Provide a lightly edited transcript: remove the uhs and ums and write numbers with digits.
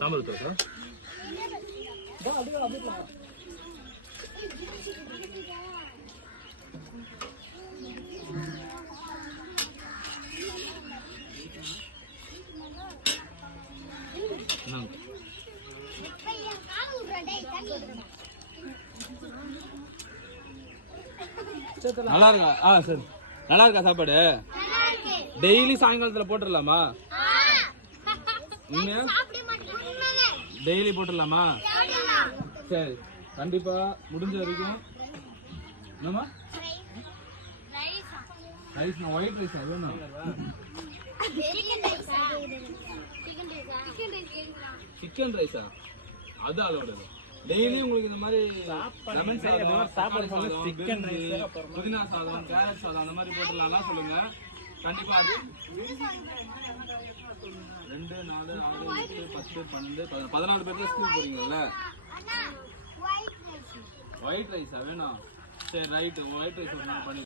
சாம்பார் தோசை நல்லா இருக்கா? சரி, நல்லா இருக்கா சாப்பாடு? டெய்லி சாயங்காலத்துல போட்டுடலாமா? டெய்லி போட்டுடலாமா? சரி, கண்டிப்பா முடிஞ்ச வரைக்கும். என்னமா ரைஸ்? ஒயிட் ரைஸ் வேணும். சிக்கன் ரைஸா? அது அளவோட டெய்லி உங்களுக்கு இந்த மாதிரி லெமன் சாப்பாடு, சிக்கன் ரைஸ், புதினா சாதம், கேரட் சாதம் அந்த மாதிரி போட்டுடலாம் சொல்லுங்க. கண்டிப்பா அது 2, 4, 6, 8, 10, 12, 14 பேருக்கு ஸ்கூல் போறீங்கல்ல. ஒயிட் ரைஸா வேணும்? சரி ரைட்டு, ஒயிட் ரைஸ் ஒரு நாள் பண்ணி